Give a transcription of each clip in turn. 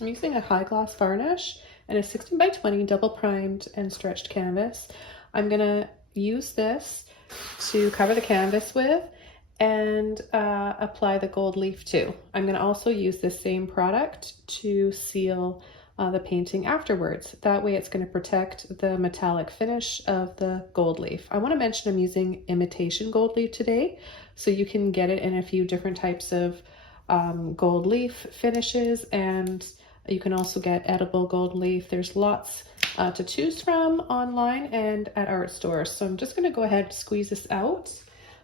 I'm using a high gloss varnish and a 16 by 20 double primed and stretched canvas. I'm gonna use this to cover the canvas with and apply the gold leaf too. I'm gonna also use this same product to seal the painting afterwards. That way it's gonna protect the metallic finish of the gold leaf. I wanna mention I'm using imitation gold leaf today, so you can get it in a few different types of gold leaf finishes, and you can also get edible gold leaf. There's lots to choose from online and at art stores. So I'm just gonna go ahead and squeeze this out.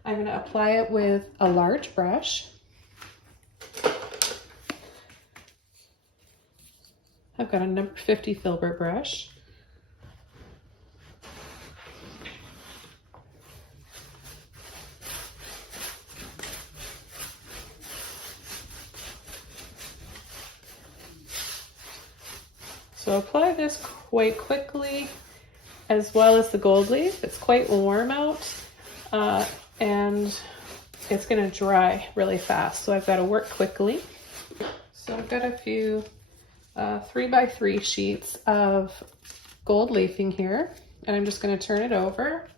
I'm gonna apply it with a large brush. I've got a number 50 filbert brush. So apply this quite quickly, as well as the gold leaf. It's quite warm out and it's gonna dry really fast. So I've got to work quickly. So I've got a few 3x3 sheets of gold leafing here, and I'm just gonna turn it over.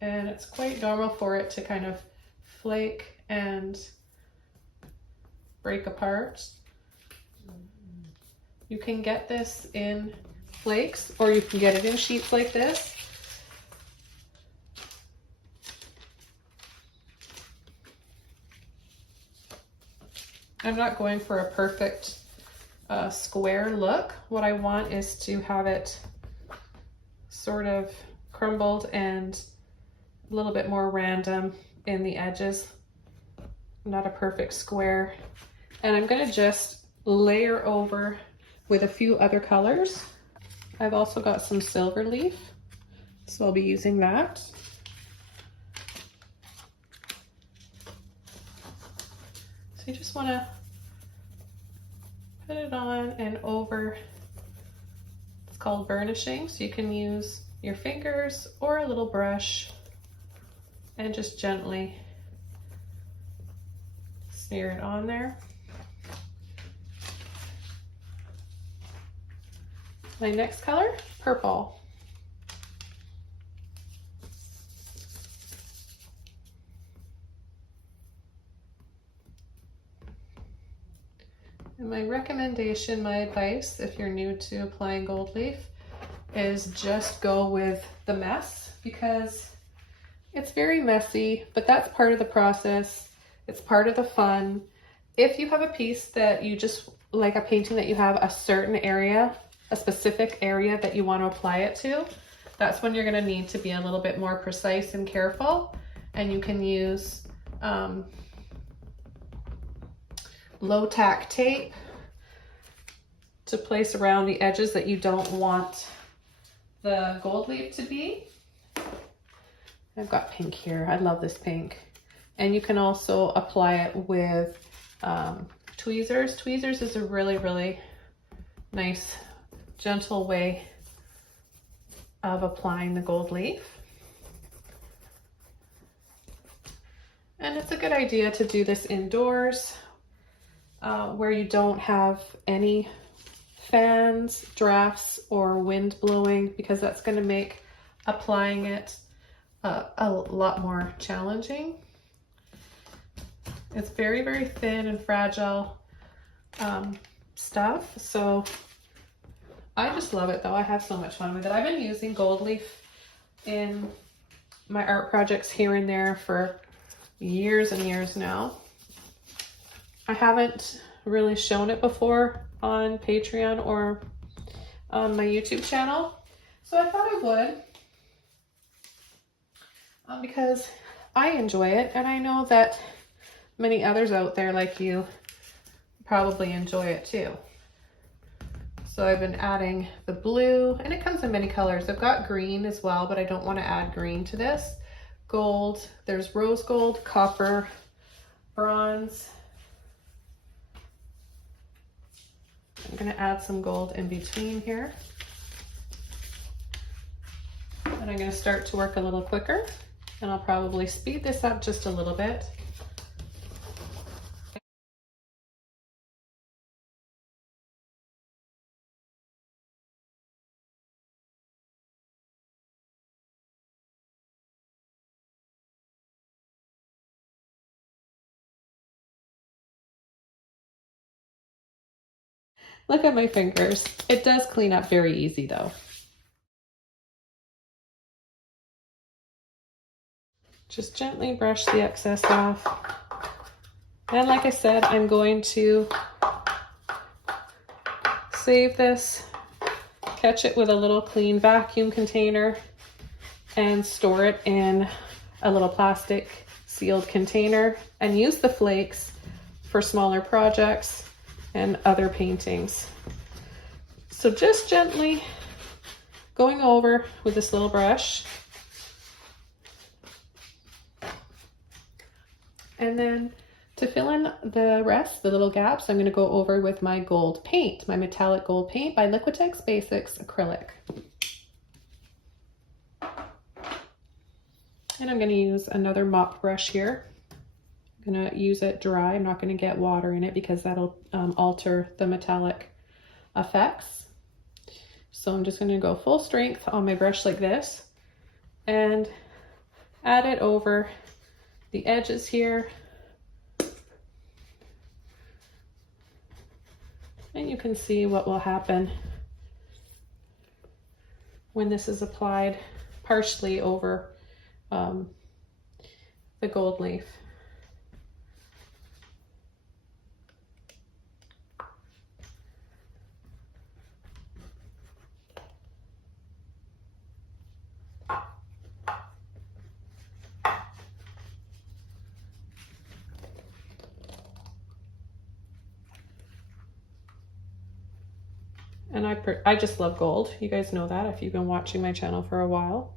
And it's quite normal for it to kind of flake and break apart. You can get this in flakes, or you can get it in sheets like this. I'm not going for a perfect square look. What I want is to have it sort of crumbled and a little bit more random in the edges, not a perfect square. And I'm gonna just layer over with a few other colors. I've also got some silver leaf, so I'll be using that. So you just wanna put it on and over. It's called burnishing, so you can use your fingers or a little brush and just gently smear it on there. My next color, purple. And my recommendation, my advice, if you're new to applying gold leaf, is just go with the mess, because it's very messy, but that's part of the process. It's part of the fun. If you have a piece that you just, like a painting that you have a certain area, a specific area that you want to apply it to, that's when you're going to need to be a little bit more precise and careful. And you can use low tack tape to place around the edges that you don't want the gold leaf to be. I've got pink here. I love this pink. And you can also apply it with tweezers. Tweezers is a really, really nice, gentle way of applying the gold leaf. And it's a good idea to do this indoors where you don't have any fans, drafts, or wind blowing, because that's going to make applying it a lot more challenging. It's very, very thin and fragile stuff, so I just love it though. I have so much fun with it. I've been using gold leaf in my art projects here and there for years and years now. I haven't really shown it before on Patreon or on my YouTube channel, so I thought I would because I enjoy it, and I know that many others out there like you probably enjoy it too. So I've been adding the blue, and it comes in many colors. I've got green as well, but I don't want to add green to this. Gold, there's rose gold, copper, bronze. I'm going to add some gold in between here. And I'm going to start to work a little quicker, and I'll probably speed this up just a little bit. Look at my fingers. It does clean up very easy though. Just gently brush the excess off. And like I said, I'm going to save this, catch it with a little clean vacuum container, and store it in a little plastic sealed container, and use the flakes for smaller projects and other paintings. So just gently going over with this little brush. And then to fill in the rest, the little gaps, I'm going to go over with my gold paint, my metallic gold paint by Liquitex Basics Acrylic. And I'm going to use another mop brush here. I'm going to use it dry. I'm not going to get water in it because that'll alter the metallic effects. So I'm just going to go full strength on my brush like this and add it over the edges here. And you can see what will happen when this is applied partially over the gold leaf. And I just love gold. You guys know that if you've been watching my channel for a while.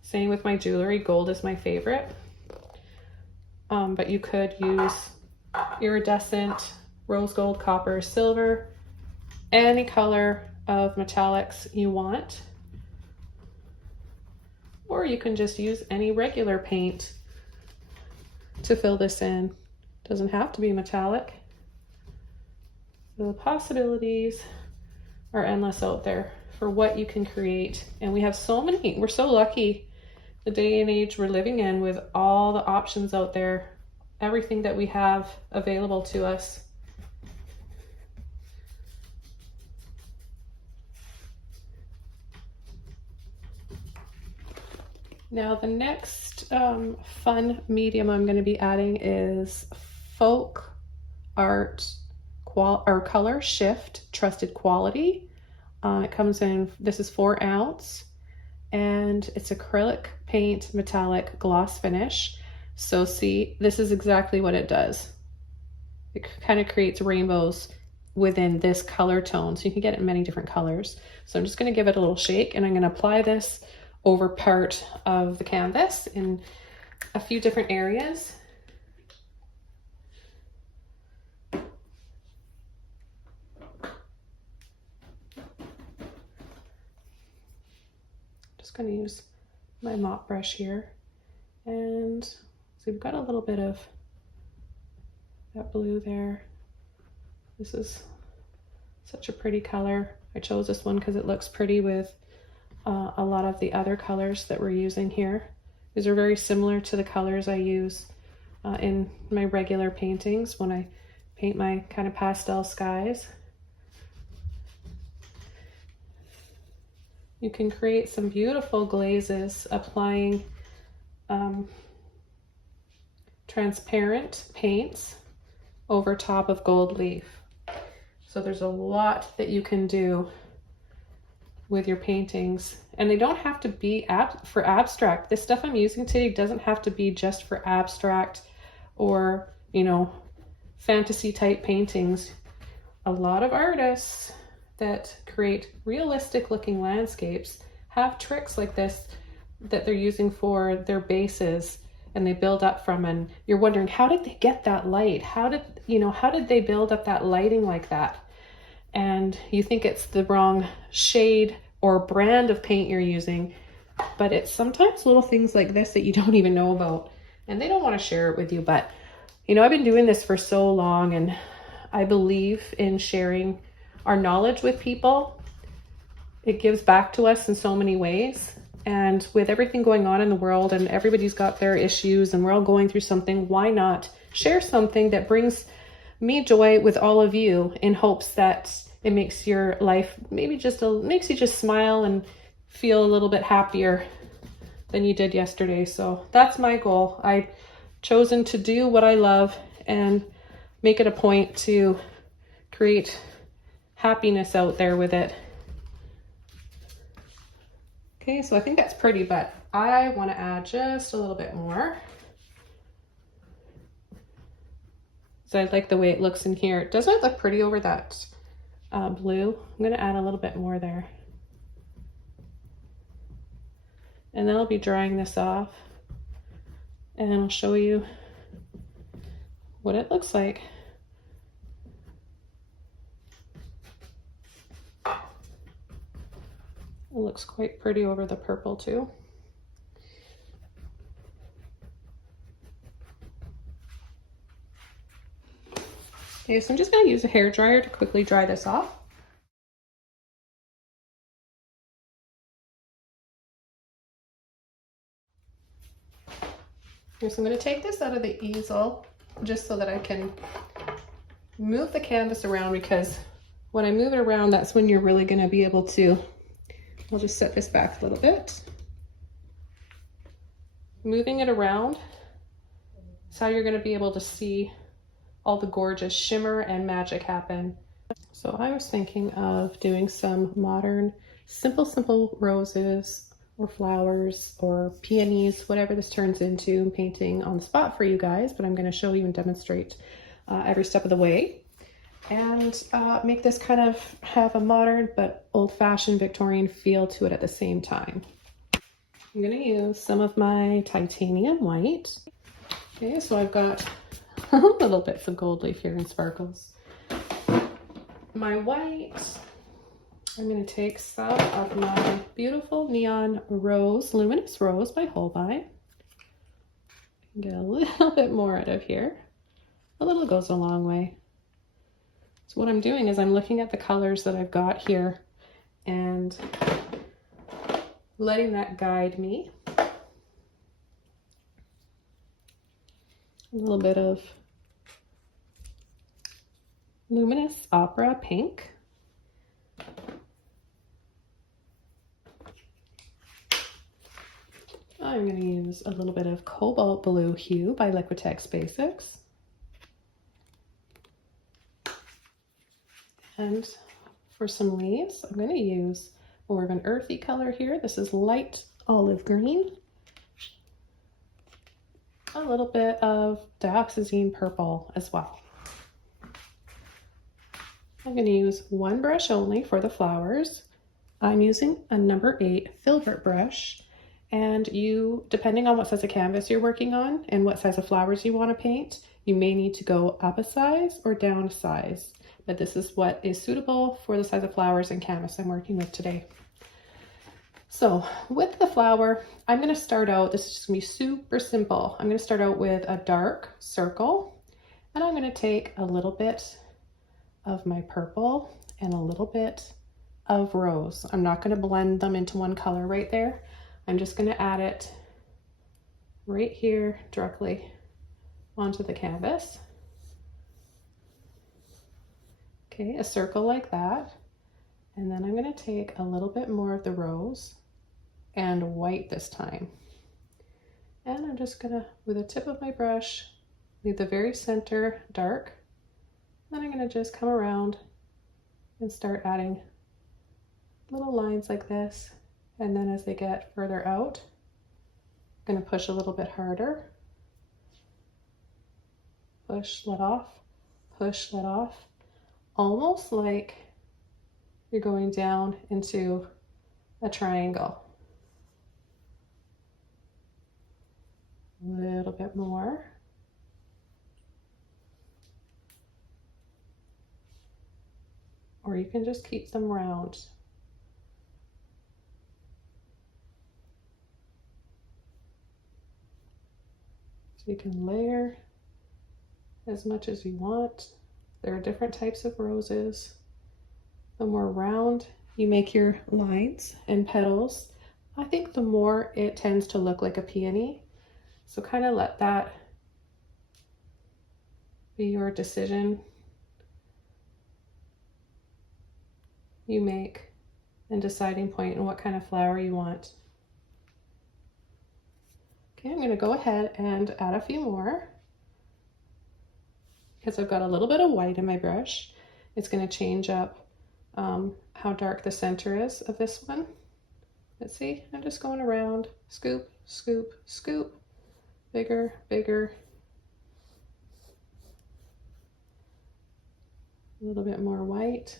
Same with my jewelry, gold is my favorite. But you could use iridescent, rose gold, copper, silver, any color of metallics you want. Or you can just use any regular paint to fill this in. Doesn't have to be metallic. The possibilities are endless out there for what you can create. And we have so many, we're so lucky the day and age we're living in with all the options out there, everything that we have available to us. Now the next fun medium I'm going to be adding is Folk Art Color Shift Trusted Quality. It comes in, this is 4 ounce, and it's acrylic paint metallic gloss finish. So see, this is exactly what it does. It kind of creates rainbows within this color tone, so you can get it in many different colors. So I'm just going to give it a little shake, and I'm going to apply this over part of the canvas in a few different areas. Going to use my mop brush here, and so we've got a little bit of that blue there. This is such a pretty color. I chose this one because it looks pretty with a lot of the other colors that we're using here. These are very similar to the colors I use in my regular paintings when I paint my kind of pastel skies. You can create some beautiful glazes applying transparent paints over top of gold leaf. So there's a lot that you can do with your paintings, and they don't have to be for abstract. This stuff I'm using today doesn't have to be just for abstract or, you know, fantasy type paintings. A lot of artists that create realistic looking landscapes have tricks like this that they're using for their bases, and they build up from, and you're wondering, how did they get that light? How did they build up that lighting like that? And you think it's the wrong shade or brand of paint you're using, but it's sometimes little things like this that you don't even know about, and they don't want to share it with you. But you know, I've been doing this for so long, and I believe in sharing our knowledge with people. It gives back to us in so many ways. And with everything going on in the world, and everybody's got their issues, and we're all going through something, why not share something that brings me joy with all of you in hopes that it makes your life maybe makes you just smile and feel a little bit happier than you did yesterday. So that's my goal. I've chosen to do what I love and make it a point to create happiness out there with it. Okay, so I think that's pretty, but I want to add just a little bit more. So I like the way it looks in here. Doesn't it look pretty over that blue? I'm going to add a little bit more there. And then I'll be drying this off and I'll show you what it looks like. It looks quite pretty over the purple too. Okay, so I'm just going to use a hair dryer to quickly dry this off. Okay, so I'm going to take this out of the easel just so that I can move the canvas around, because when I move it around, that's when you're really going to be able to, I'll just set this back a little bit. Moving it around is how you're going to be able to see all the gorgeous shimmer and magic happen. So I was thinking of doing some modern, simple roses or flowers or peonies, whatever this turns into, painting on the spot for you guys, but I'm going to show you and demonstrate every step of the way, and make this kind of have a modern but old-fashioned Victorian feel to it at the same time. I'm going to use some of my titanium white. Okay, so I've got little bits of gold leaf here and sparkles. My white, I'm going to take some of my beautiful neon rose, luminous rose by Holbein. Get a little bit more out of here. A little goes a long way. So what I'm doing is I'm looking at the colors that I've got here and letting that guide me. A little bit of luminous opera pink. I'm going to use a little bit of cobalt blue hue by Liquitex Basics. And for some leaves, I'm going to use more of an earthy color here. This is light olive green. A little bit of Dioxazine purple as well. I'm going to use one brush only for the flowers. I'm using a number 8 filbert brush, and you, depending on what size of canvas you're working on and what size of flowers you want to paint, you may need to go up a size or down a size, but this is what is suitable for the size of flowers and canvas I'm working with today. So with the flower, I'm going to start out, this is just going to be super simple. I'm going to start out with a dark circle, and I'm going to take a little bit of my purple and a little bit of rose. I'm not going to blend them into one color right there. I'm just going to add it right here directly onto the canvas. Okay, a circle like that. And then I'm going to take a little bit more of the rose and white this time. And I'm just going to, with the tip of my brush, leave the very center dark. Then I'm going to just come around and start adding little lines like this. And then as they get further out, I'm going to push a little bit harder. Push, let off, push, let off. Almost like you're going down into a triangle. A little bit more. Or you can just keep them round. So you can layer as much as you want. There are different types of roses. The more round you make your lines and petals, I think the more it tends to look like a peony. So kind of let that be your decision you make and deciding point on what kind of flower you want. Okay, I'm going to go ahead and add a few more because I've got a little bit of white in my brush. It's going to change up how dark the center is of this one. Let's see, I'm just going around, scoop, scoop, scoop, bigger, bigger, a little bit more white.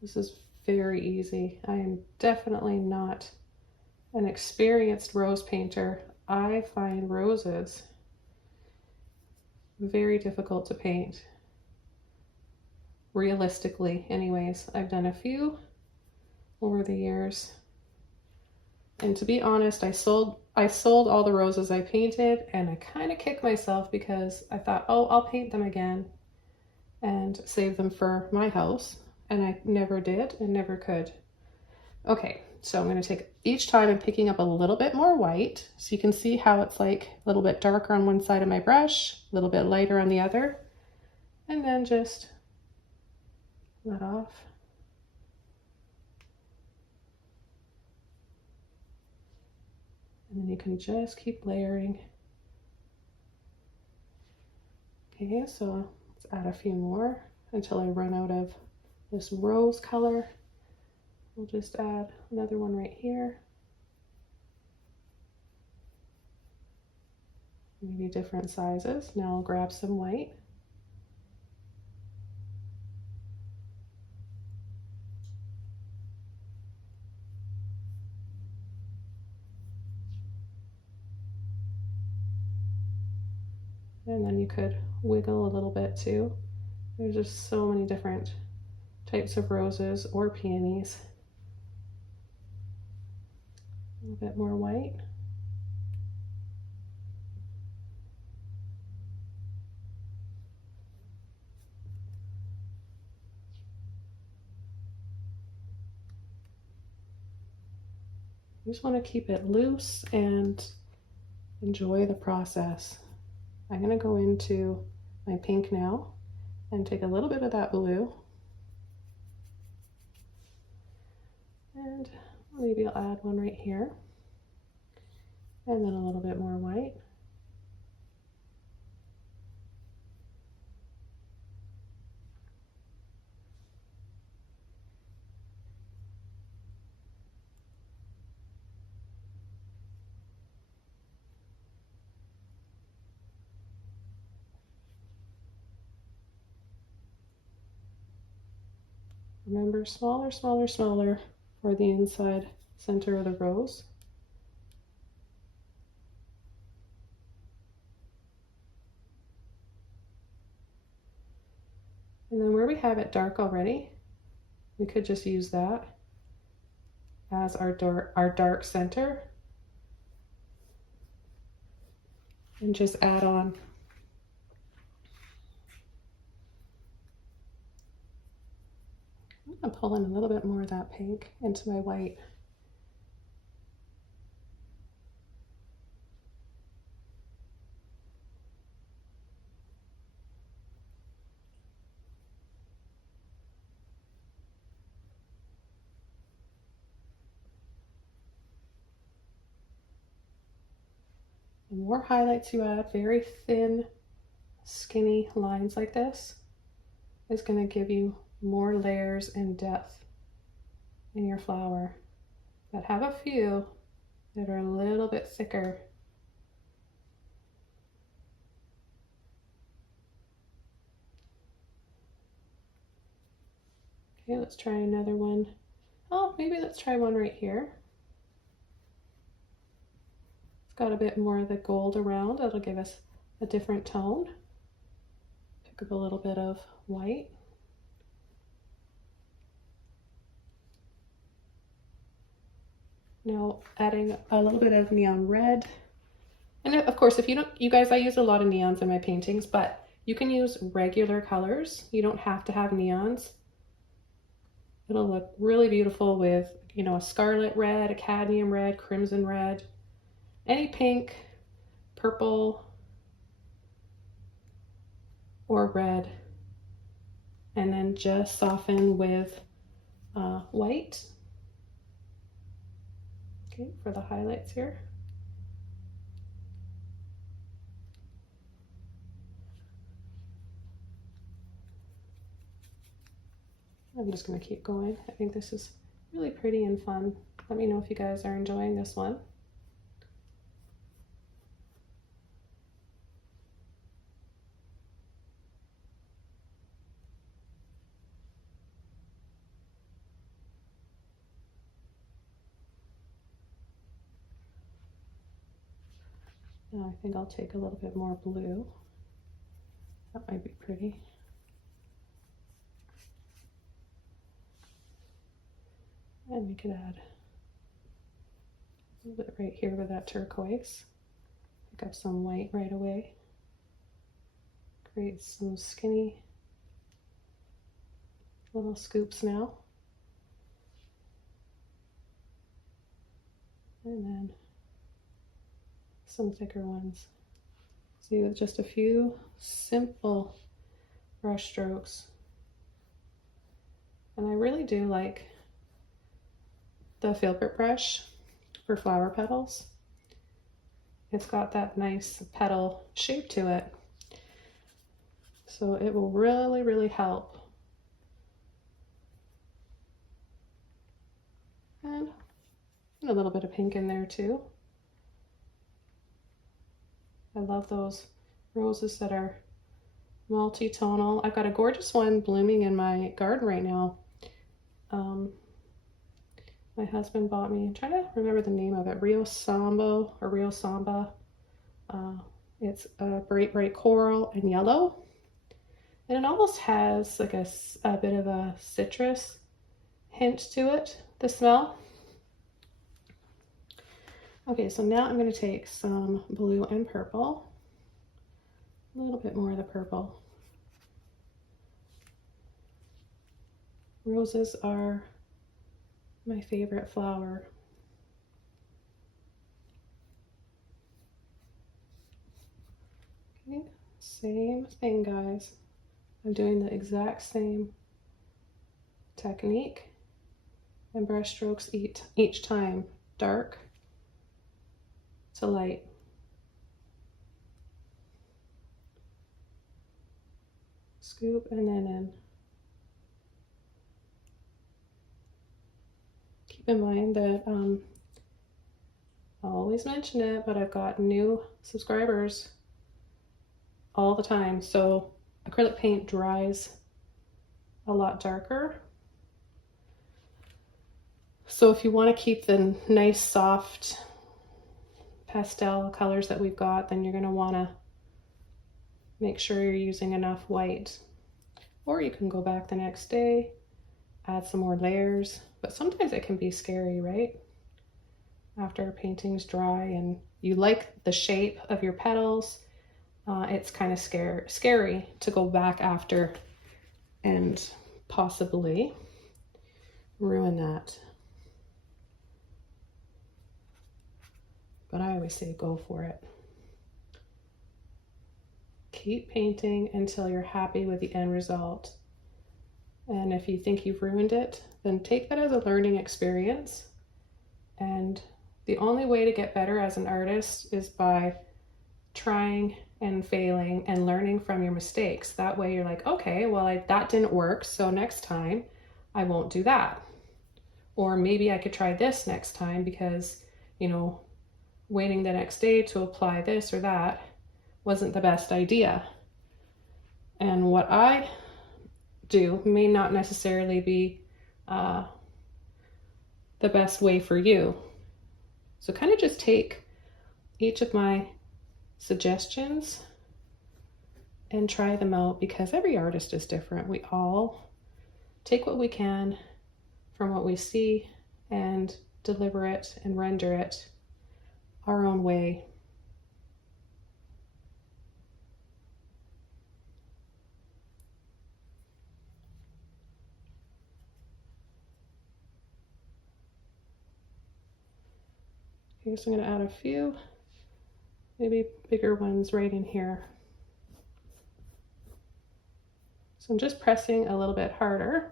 This is very easy. I am definitely not an experienced rose painter. I find roses very difficult to paint. Realistically, anyways. I've done a few over the years. And to be honest, I sold all the roses I painted, and I kind of kicked myself because I thought, oh, I'll paint them again and save them for my house. And I never did and never could. Okay, so I'm going to take each time I'm picking up a little bit more white. So you can see how it's like a little bit darker on one side of my brush, a little bit lighter on the other. And then just let off. And then you can just keep layering. Okay, so let's add a few more until I run out of this rose color. We'll just add another one right here. Maybe different sizes. Now I'll grab some white. And then you could wiggle a little bit too. There's just so many different types of roses or peonies. A little bit more white. You just want to keep it loose and enjoy the process. I'm going to go into my pink now and take a little bit of that blue. And maybe I'll add one right here. And then a little bit more white. Remember, smaller, smaller, smaller for the inside center of the rose. And then where we have it dark already, we could just use that as our dark center and just add on. I'm pulling a little bit more of that pink into my white. The more highlights you add, very thin, skinny lines like this, is going to give you more layers and depth in your flower. But have a few that are a little bit thicker. Okay, let's try another one. Oh, maybe let's try one right here. It's got a bit more of the gold around. It'll give us a different tone. Pick up a little bit of white. Now adding a little bit of neon red. And of course, if you guys, I use a lot of neons in my paintings, but you can use regular colors. You don't have to have neons. It'll look really beautiful with you know, a scarlet red, a cadmium red, crimson red, any pink, purple, or red, and then just soften with white, okay, for the highlights here. I'm just going to keep going. I think this is really pretty and fun. Let me know if you guys are enjoying this one. Now I think I'll take a little bit more blue. That might be pretty. And we could add a little bit right here with that turquoise. Pick up some white right away. Create some skinny little scoops now. And then some thicker ones. See, with just a few simple brush strokes. And I really do like the filbert brush for flower petals. It's got that nice petal shape to it. So it will really, really help. And a little bit of pink in there too. I love those roses that are multi-tonal. I've got a gorgeous one blooming in my garden right now. My husband bought me, I'm trying to remember the name of it, Rio Samba. It's a bright coral and yellow. And it almost has like a bit of a citrus hint to it, the smell. Okay, so now I'm going to take some blue and purple, a little bit more of the purple. Roses are my favorite flower. Okay, same thing, guys. I'm doing the exact same technique and brush strokes each time, dark to light. Scoop and then in. Keep in mind that I always mention it, but I've got new subscribers all the time. So acrylic paint dries a lot darker. So if you want to keep the nice soft pastel colors that we've got, then you're going to want to make sure you're using enough white. Or you can go back the next day, add some more layers. But sometimes it can be scary, right? After a painting's dry and you like the shape of your petals, it's kind of scary to go back after and possibly ruin that. But I always say go for it. Keep painting until you're happy with the end result. And if you think you've ruined it, then take that as a learning experience. And the only way to get better as an artist is by trying and failing and learning from your mistakes. That way you're like, okay, well, that didn't work, so next time I won't do that. Or maybe I could try this next time because, you know, waiting the next day to apply this or that wasn't the best idea. And what I do may not necessarily be the best way for you. So kind of just take each of my suggestions and try them out, because every artist is different. We all take what we can from what we see and deliver it and render it our own way. I guess I'm going to add a few, maybe bigger ones right in here. So I'm just pressing a little bit harder.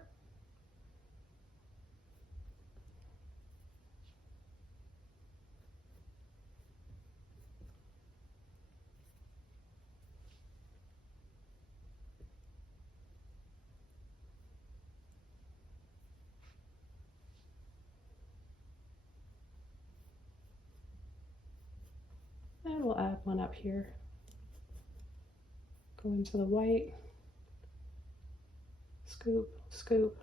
And we'll add one up here. Go into the white, scoop, scoop.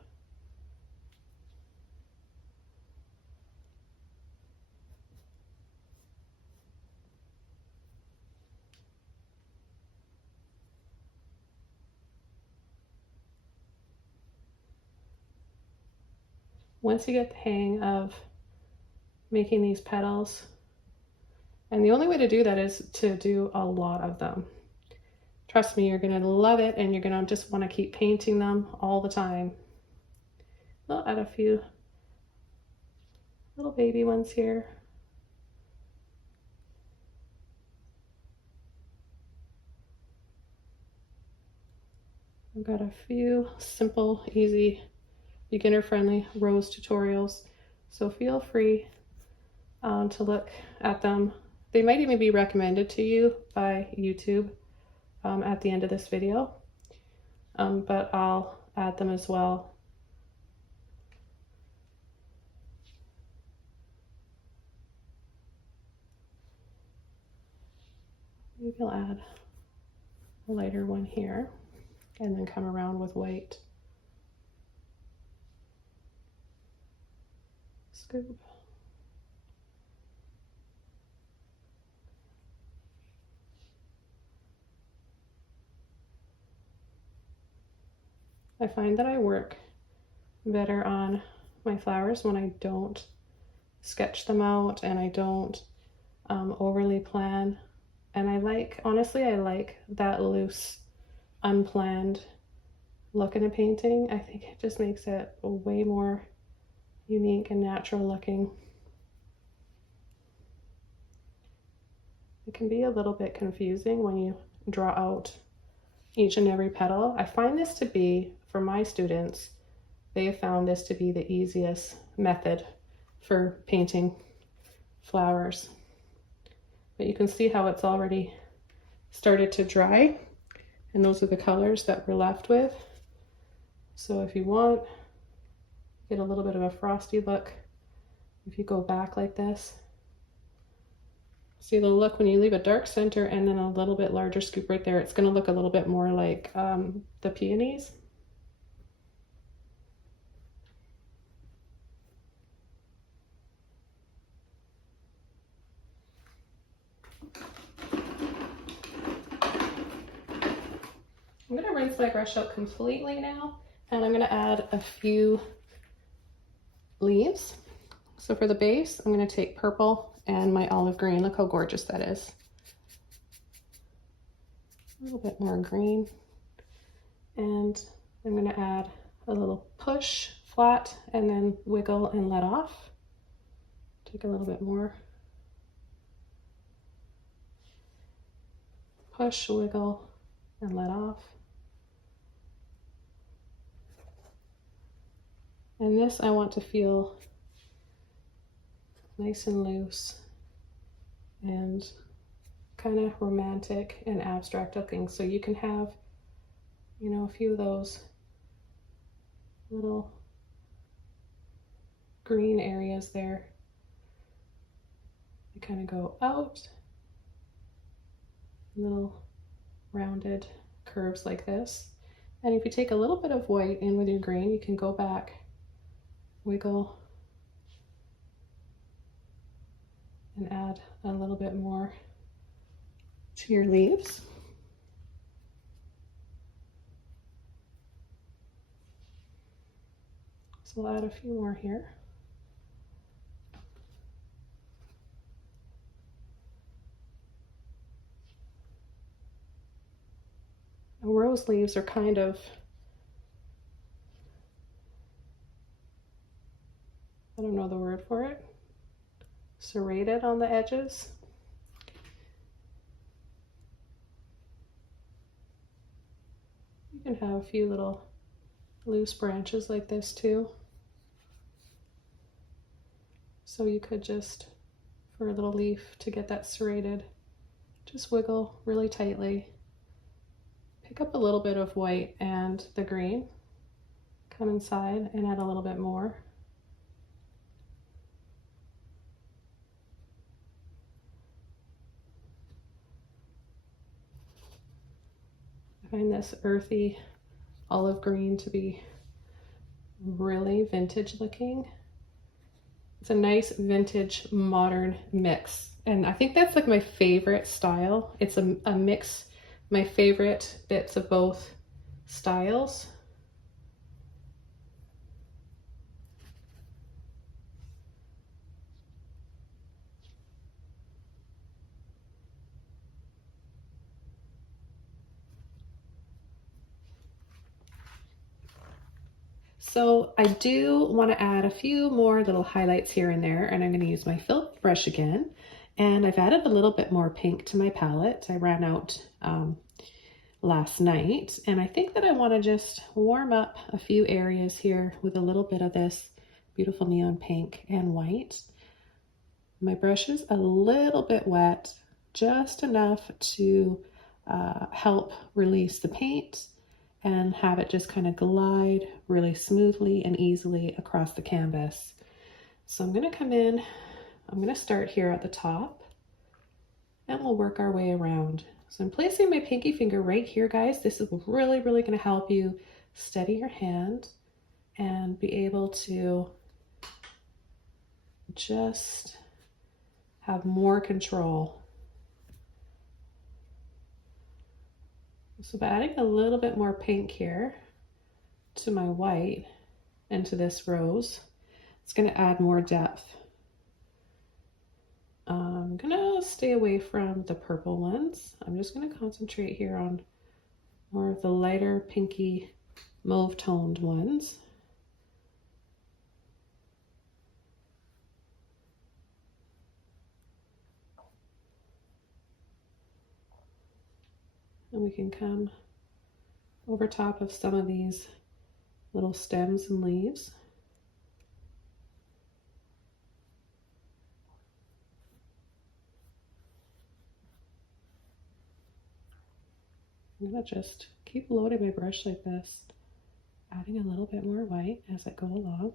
Once you get the hang of making these petals, and the only way to do that is to do a lot of them. Trust me, you're gonna love it and you're gonna just wanna keep painting them all the time. I'll add a few little baby ones here. I've got a few simple, easy, beginner-friendly rose tutorials, so feel free to look at them. They might even be recommended to you by YouTube at the end of this video, but I'll add them as well. Maybe I'll add a lighter one here and then come around with white. Scoop. I find that I work better on my flowers when I don't sketch them out and I don't overly plan. And I like, honestly, I like that loose, unplanned look in a painting. I think it just makes it way more unique and natural looking. It can be a little bit confusing when you draw out each and every petal. I find this to be, for my students, they have found this to be the easiest method for painting flowers. But you can see how it's already started to dry, and those are the colors that we're left with. So if you want, get a little bit of a frosty look, if you go back like this. See the look when you leave a dark center and then a little bit larger scoop right there, it's going to look a little bit more like the peonies. I'm going to rinse my brush out completely now, and I'm going to add a few leaves. So for the base, I'm going to take purple and my olive green. Look how gorgeous that is. A little bit more green. And I'm going to add a little push, flat, and then wiggle and let off. Take a little bit more. Push, wiggle, and let off. And this I want to feel nice and loose and kind of romantic and abstract looking. So you can have, you know, a few of those little green areas there. They kind of go out, little rounded curves like this. And if you take a little bit of white in with your green, you can go back, wiggle, and add a little bit more to your leaves. So I'll add a few more here. Now, rose leaves are kind of, I don't know the word for it. serrated on the edges. You can have a few little loose branches like this too. So you could just, for a little leaf to get that serrated, just wiggle really tightly. Pick up a little bit of white and the green, come inside and add a little bit more. I find this earthy olive green to be really vintage looking. It's a nice vintage modern mix, and I think that's like my favorite style. It's a mix, my favorite bits of both styles. So I do want to add a few more little highlights here and there, and I'm going to use my felt brush again. And I've added a little bit more pink to my palette. I ran out last night, and I think that I want to just warm up a few areas here with a little bit of this beautiful neon pink and white. My brush is a little bit wet, just enough to help release the paint and have it just kind of glide really smoothly and easily across the canvas. So I'm going to come in, I'm going to start here at the top, and we'll work our way around. So I'm placing my pinky finger right here, guys. This is really, really going to help you steady your hand and be able to just have more control. So by adding a little bit more pink here to my white and to this rose, it's going to add more depth. I'm going to stay away from the purple ones. I'm just going to concentrate here on more of the lighter pinky mauve toned ones. And we can come over top of some of these little stems and leaves. I'm going to just keep loading my brush like this, adding a little bit more white as I go along.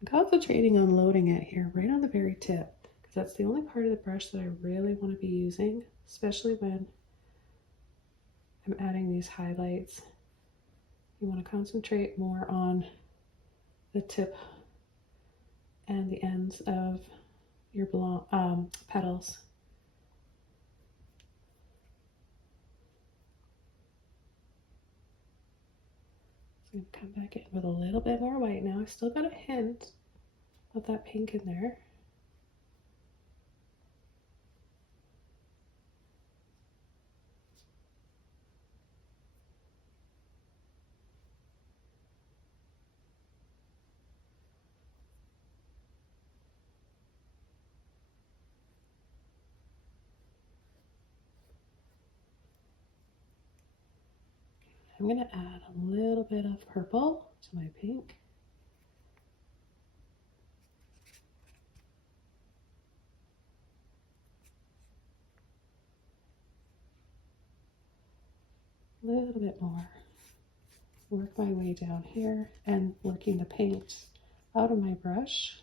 I'm concentrating on loading it here right on the very tip, because that's the only part of the brush that I really want to be using, especially when I'm adding these highlights. You want to concentrate more on the tip and the ends of your petals. So I'm going to come back in with a little bit more white now. I still got a hint of that pink in there. I'm going to add a little bit of purple to my pink. A little bit more. Work my way down here and working the paint out of my brush.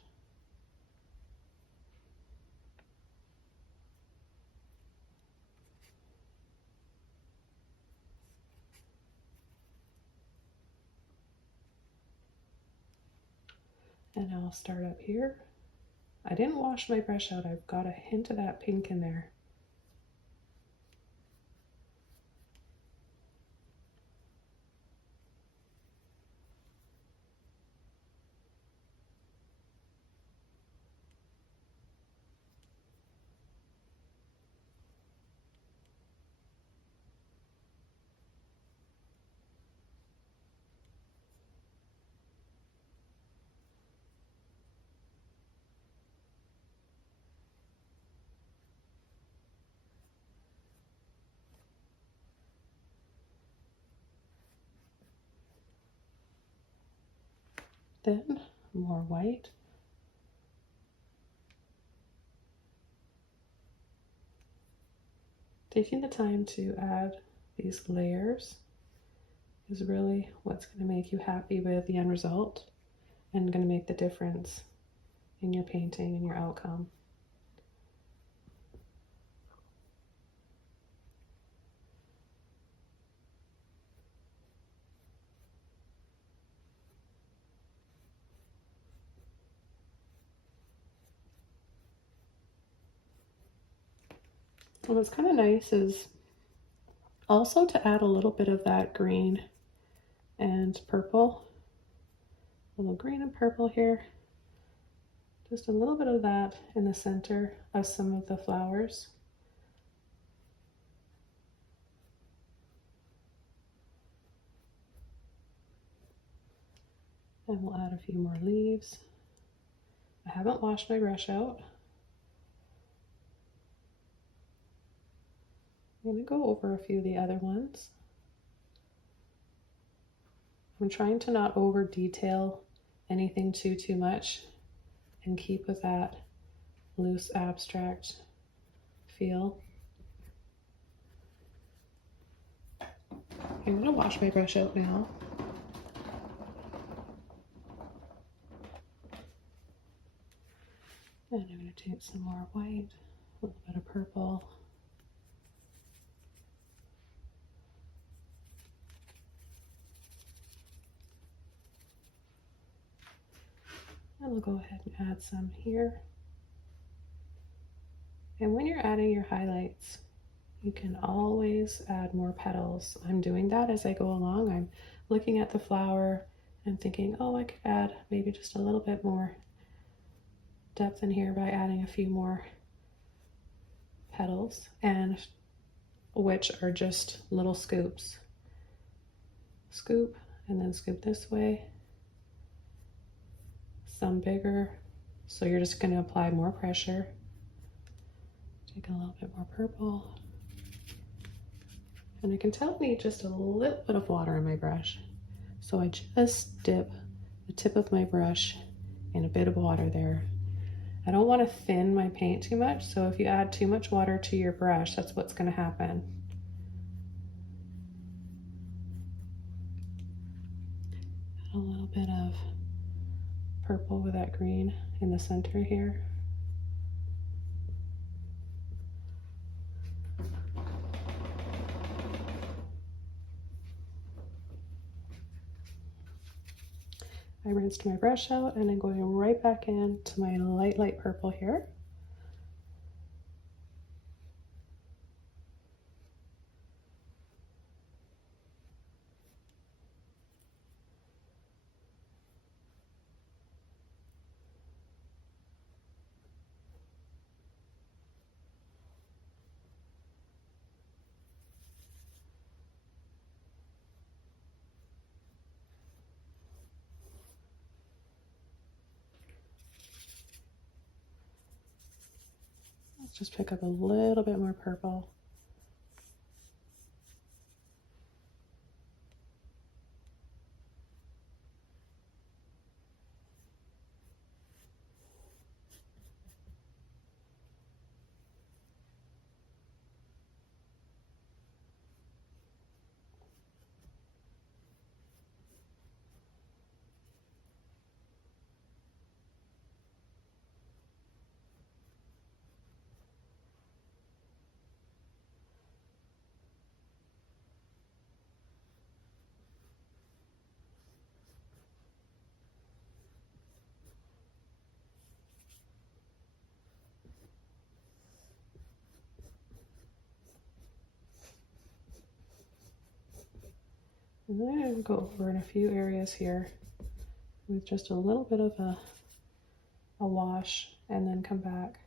And I'll start up here. I didn't wash my brush out. I've got a hint of that pink in there. Then more white. Taking the time to add these layers is really what's going to make you happy with the end result and going to make the difference in your painting and your outcome. And what's kind of nice is also to add a little bit of that green and purple, a little green and purple here. Just a little bit of that in the center of some of the flowers. And we'll add a few more leaves. I haven't washed my brush out. I'm going to go over a few of the other ones. I'm trying to not over detail anything too much and keep with that loose abstract feel. I'm going to wash my brush out now. And I'm going to take some more white, a little bit of purple. And we'll go ahead and add some here. And when you're adding your highlights, you can always add more petals. I'm doing that as I go along. I'm looking at the flower and thinking, oh, I could add maybe just a little bit more depth in here by adding a few more petals, and which are just little scoops. Scoop and then scoop this way. Some bigger, so you're just going to apply more pressure. Take a little bit more purple. And I can tell I need just a little bit of water in my brush. So I just dip the tip of my brush in a bit of water there. I don't want to thin my paint too much, so if you add too much water to your brush, that's what's going to happen. Add a little bit of purple with that green in the center here. I rinsed my brush out and I'm going right back into my light purple here. Let's just pick up a little bit more purple. And then I'm going to go over in a few areas here with just a little bit of a wash and then come back.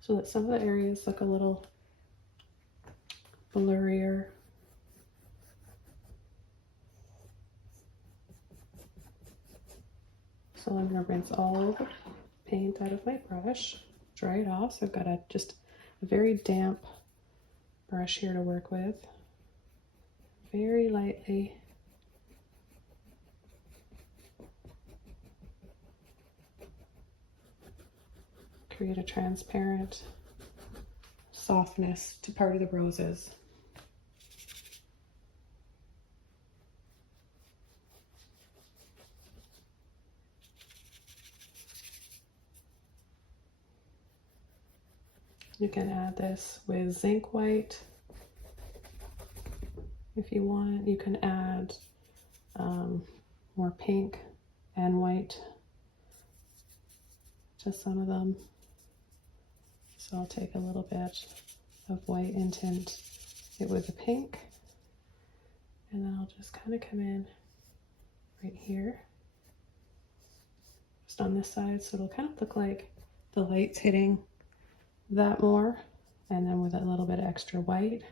So that some of the areas look a little blurrier. So I'm going to rinse all the paint out of my brush, dry it off. So I've got just a very damp brush here to work with. Very lightly create a transparent softness to part of the roses. You can add this with zinc white if you want. You can add more pink and white to some of them. So I'll take a little bit of white and tint it with the pink, and then I'll just kind of come in right here, just on this side, so it'll kind of look like the light's hitting that more, and then with a little bit of extra white.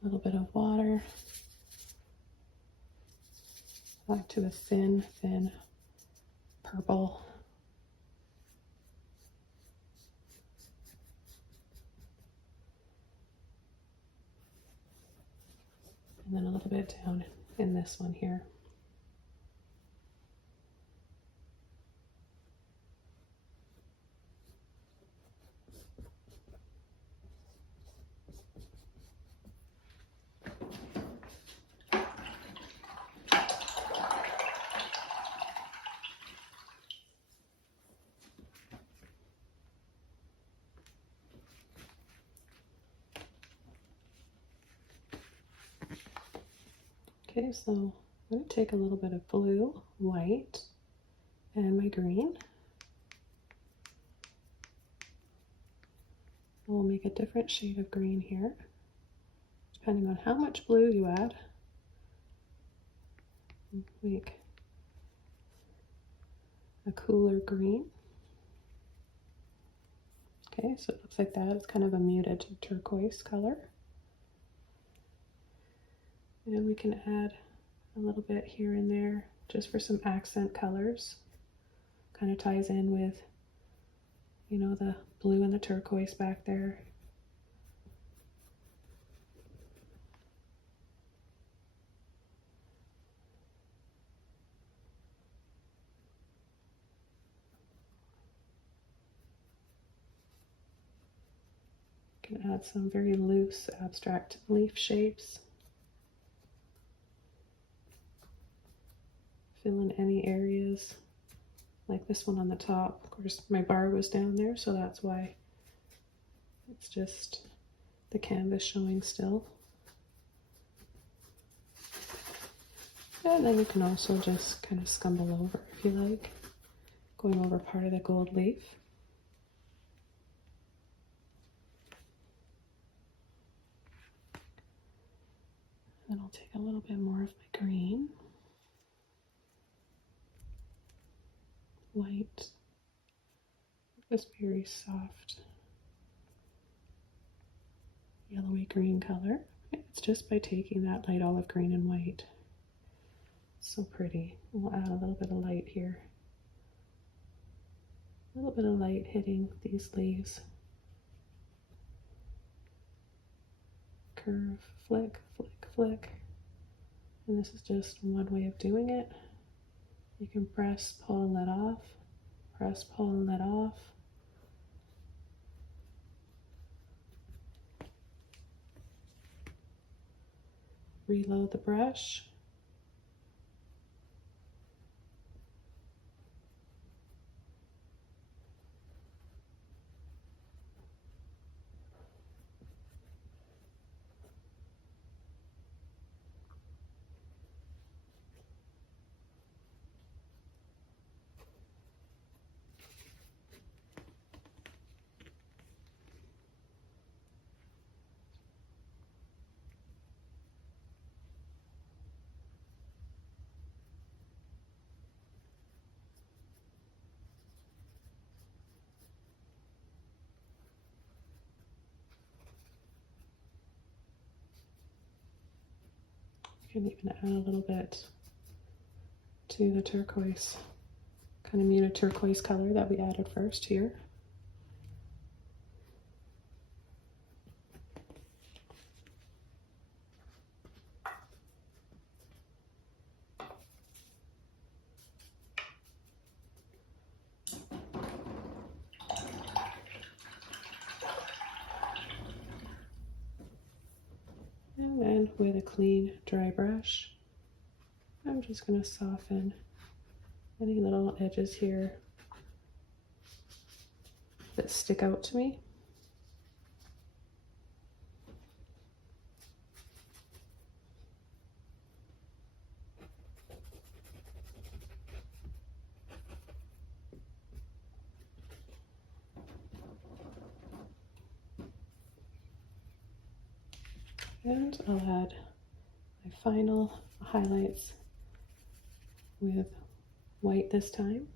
A little bit of water, back to a thin purple. And then a little bit down in this one here. Okay, so I'm going to take a little bit of blue, white, and my green. We'll make a different shade of green here, depending on how much blue you add. Make a cooler green. Okay, so it looks like that. It's kind of a muted turquoise color. And we can add a little bit here and there just for some accent colors. Kind of ties in with, you know, the blue and the turquoise back there. Can add some very loose abstract leaf shapes. Fill in any areas, like this one on the top. Of course, my bar was down there, so that's why it's just the canvas showing still. And then you can also just kind of scumble over if you like, going over part of the gold leaf. Then I'll take a little bit more of my green, white, this very soft yellowy green color. It's just by taking that light olive green and white. It's so pretty. We'll add a little bit of light here. A little bit of light hitting these leaves. Curve, flick, flick, flick. And this is just one way of doing it. You can press, pull, and let off. Press, pull, and let off. Reload the brush. You can even add a little bit to the turquoise, kind of muted turquoise color that we added first here. And then with a clean, dry brush, I'm just going to soften any little edges here that stick out to me. And I'll add my final highlights with white this time.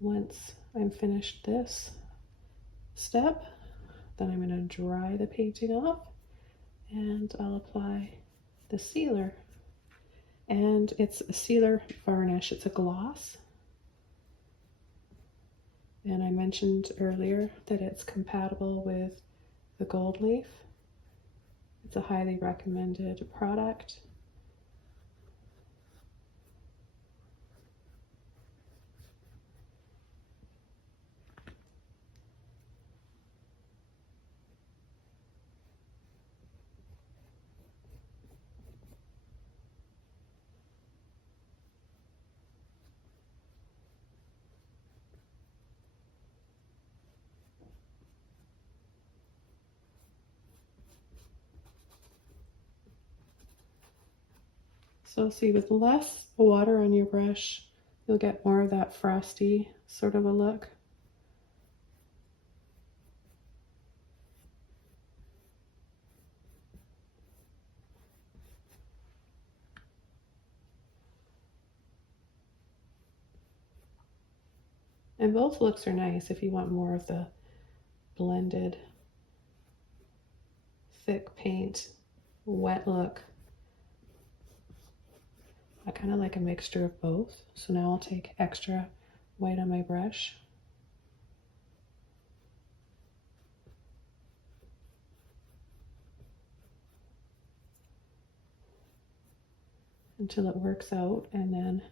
Once I'm finished this step, then I'm going to dry the painting off and I'll apply the sealer. And it's a sealer varnish, it's a gloss. And I mentioned earlier that it's compatible with the gold leaf. It's a highly recommended product. So see, with less water on your brush, you'll get more of that frosty sort of a look. And both looks are nice if you want more of the blended, thick paint, wet look. I kind of like a mixture of both. So now I'll take extra white on my brush. Until it works out, and then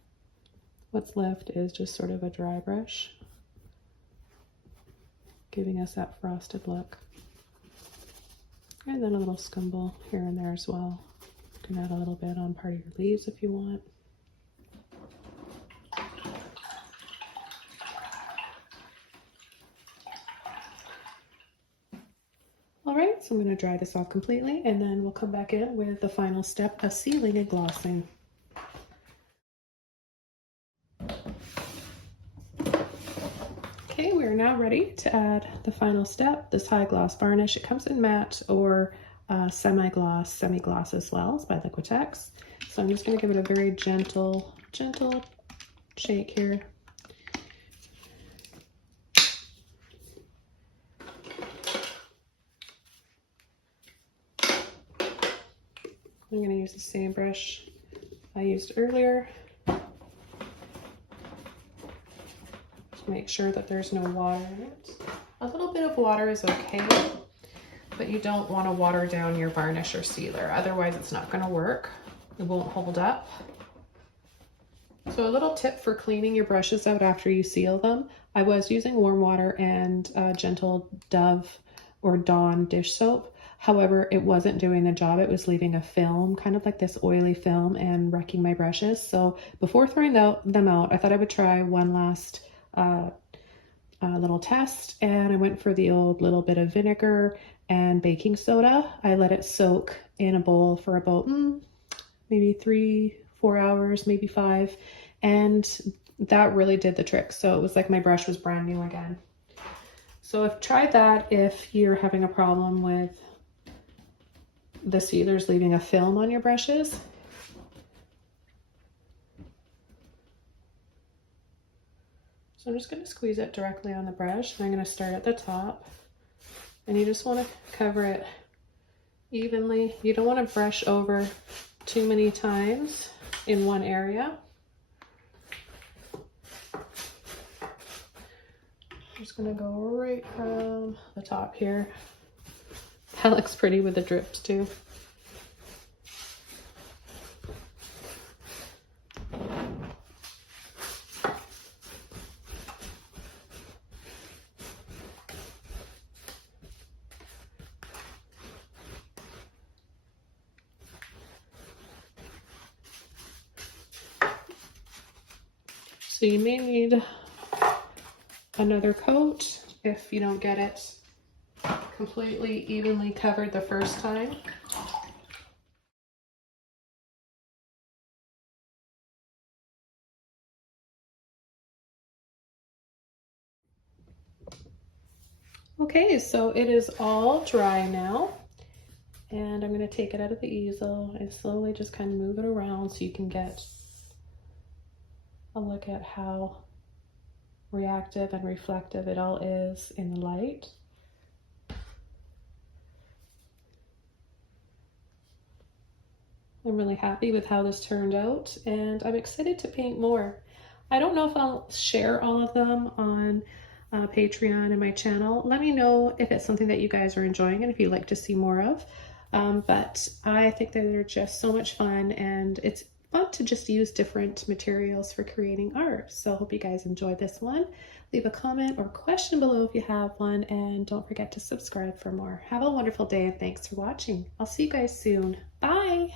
what's left is just sort of a dry brush, giving us that frosted look. And then a little scumble here and there as well. You can add a little bit on part of your leaves if you want. All right, so I'm going to dry this off completely, and then we'll come back in with the final step of sealing and glossing. Okay, we are now ready to add the final step, this high gloss varnish. It comes in matte or semi-gloss, semi-gloss as well. It's by Liquitex. So I'm just going to give it a very gentle shake here. I'm going to use the same brush I used earlier. Just make sure that there's no water in it. A little bit of water is okay, but you don't want to water down your varnish or sealer. Otherwise, it's not going to work. It won't hold up. So a little tip for cleaning your brushes out after you seal them. I was using warm water and gentle Dove or Dawn dish soap. However, it wasn't doing the job. It was leaving a film, kind of like this oily film, and wrecking my brushes. So before throwing them out, I thought I would try one last little test, and I went for the old little bit of vinegar and baking soda. I let it soak in a bowl for about maybe 3-4 hours, maybe 5, and that really did the trick. So it was like my brush was brand new again. So I've tried that if you're having a problem with the sealers leaving a film on your brushes. So I'm just going to squeeze it directly on the brush, and I'm going to start at the top, and you just want to cover it evenly. You don't want to brush over too many times in one area. I'm just going to go right from the top here. That looks pretty with the drips too. So you may need another coat if you don't get it completely evenly covered the first time. Okay, so it is all dry now, and I'm going to take it out of the easel and slowly just kind of move it around so you can get a look at how reactive and reflective it all is in the light. I'm really happy with how this turned out, and I'm excited to paint more. I don't know if I'll share all of them on Patreon and my channel. Let me know if it's something that you guys are enjoying and if you'd like to see more of. But I think that they're just so much fun, and it's fun to just use different materials for creating art. So I hope you guys enjoyed this one. Leave a comment or question below if you have one, and don't forget to subscribe for more. Have a wonderful day, and thanks for watching. I'll see you guys soon. Bye!